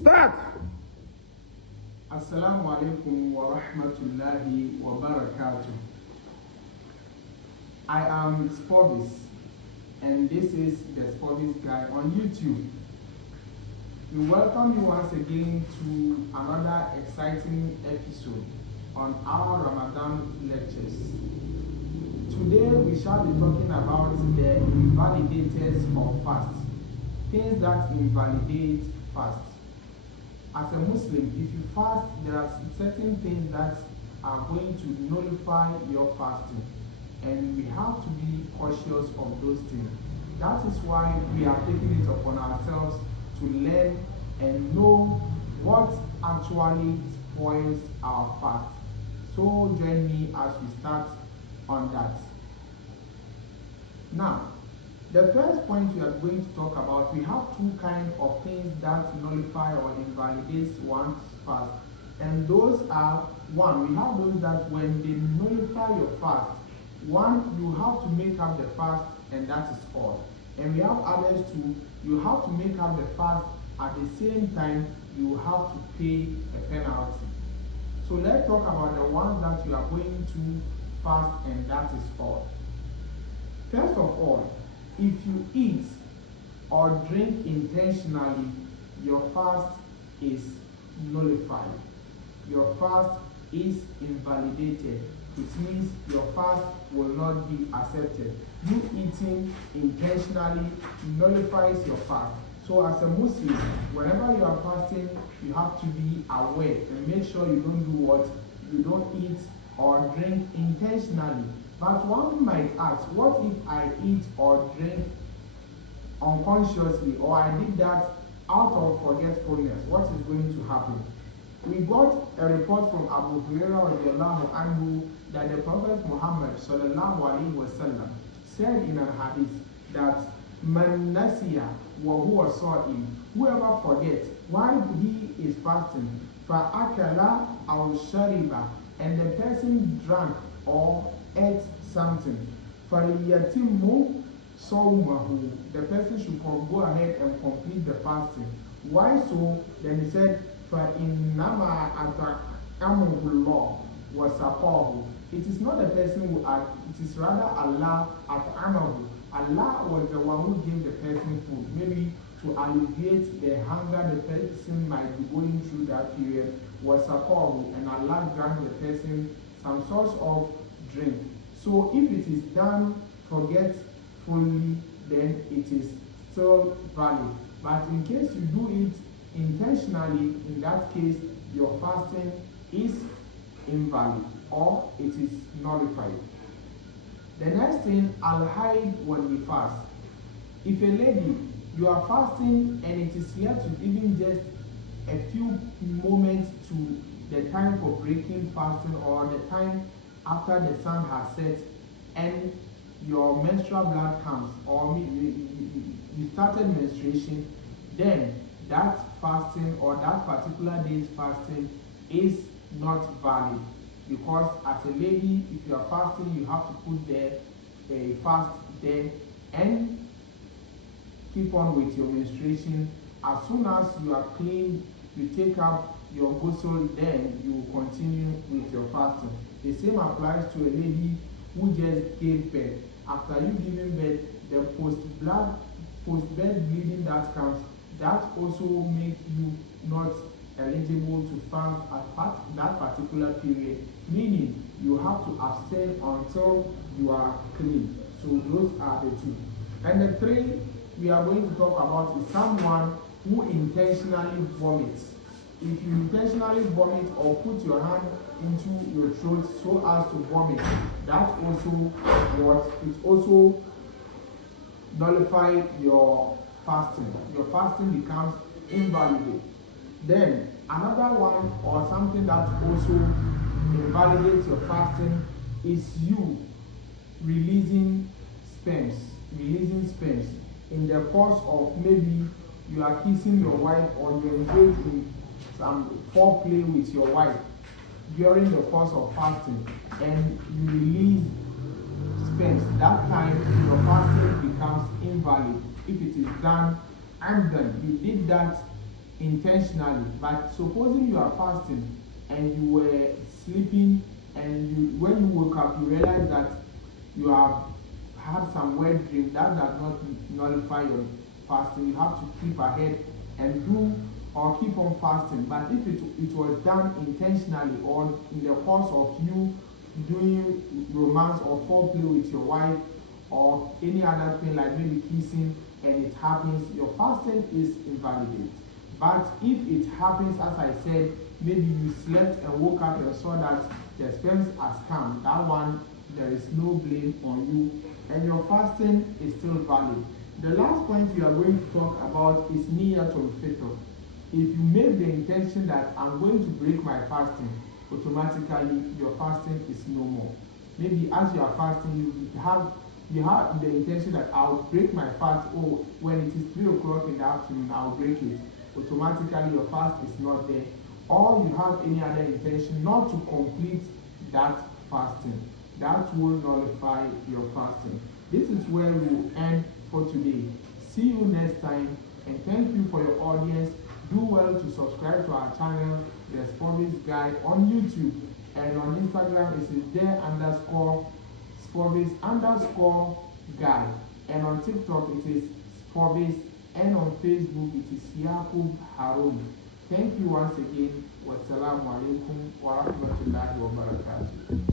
Start! Assalamu alaikum wa rahmatullahi wa barakatuh. I am Spovis, and this is the Spovis Guy on YouTube. We welcome you once again to another exciting episode on our Ramadan lectures. Today we shall be talking about the invalidators of fast, things that invalidate fast. As a Muslim, if you fast, there are certain things that are going to nullify your fasting, and we have to be cautious of those things. That is why we are taking it upon ourselves to learn and know what actually spoils our fast. So join me as we start on that. Now, the first point we are going to talk about, we have two kinds of things that nullify or invalidates one's fast. And those are, one, we have those that when they nullify your fast, one, you have to make up the fast, and that is all. And we have others too, you have to make up the fast at the same time you have to pay a penalty. So let's talk about the ones that you are going to fast, and that is all. First of all, if you eat or drink intentionally, your fast is nullified. Your fast is invalidated. It means your fast will not be accepted. You eating intentionally nullifies your fast. So as a Muslim, whenever you are fasting, you have to be aware and make sure you don't do what? You don't eat or drink intentionally. But one might ask, what if I eat or drink unconsciously, or I did that out of forgetfulness? What is going to happen? We got a report from Abu Hurairah radiallahu anhu that the Prophet Muhammad sallallahu alaihi wasallam said in a hadith that man nasiya wa huwa sa'im, whoever forgets while he is fasting, fa akala aw shariba, and the person drank or ate something, فَلْيَتِمُّ صَوْمَهُ, the person should go ahead and complete the fasting. Why so? Then he said, فَإِنَّمَا أَطْعَمَهُ اللَّهُ وَسَقَاهُ. It is not the person who ate, it is rather Allah أَطْعَمَهُ. Allah was the one who gave the person food, maybe to alleviate the hunger the person might be going through that period, وَسَقَاهُ, and Allah grant the person some sort of drink. So if it is done forgetfully, then it is still valid. But in case you do it intentionally, in that case, your fasting is invalid or it is nullified. The next thing, al-haid when we fast. If a lady, you are fasting and it is left with even just a few moments to the time for breaking fasting, or the time after the sun has set and your menstrual blood comes, or you started menstruation, then that fasting or that particular day's fasting is not valid. Because as a lady, if you are fasting, you have to put a fast there and keep on with your menstruation. As soon as you are clean, you take up your ghusl, then you will continue with your fasting. The same applies to a lady who just gave birth. After you giving birth, the post-birth bleeding that comes, that also makes you not eligible to fast at that particular period, meaning you have to abstain until you are clean. So those are the two. And the three we are going to talk about is someone who intentionally vomits. If you intentionally vomit or put your hand into your throat so as to vomit, that also nullify your fasting. Your fasting becomes invalid. Then another one, or something that also invalidates your fasting, is you releasing sperms in the course of maybe you are kissing your wife or you engage in some foreplay with your wife during the course of fasting, and you release sperms. That time your fasting becomes invalid if it is done, and then you did that intentionally. But supposing you are fasting and you were sleeping, and when you woke up you realize that you have had some wet dream, that does not nullify your fasting. You have to keep ahead and do or keep on fasting. But if it was done intentionally or in the course of you doing romance or foreplay with your wife or any other thing like maybe kissing, and it happens, your fasting is invalid. But if it happens, as I said, maybe you slept and woke up and saw that the sperm has come, that one, there is no blame on you, and your fasting is still valid. The last point we are going to talk about is Niyatul Fitr. If you make the intention that I'm going to break my fasting, automatically your fasting is no more. Maybe as you are fasting, you have the intention that I'll break my fast, or when it is 3 o'clock in the afternoon, I'll break it. Automatically your fast is not there. Or you have any other intention not to complete that fasting. That will nullify your fasting. This is where we will end for today. See you next time, and thank you for your audience. Do well to subscribe to our channel, The Spurvis Guy, on YouTube, and on Instagram it is there_Spurvis_Guy, and on TikTok it is Spurvis, and on Facebook it is Yakub Harun. Thank you once again. Wassalamu alaikum wa rahmatullahi wa barakatuh.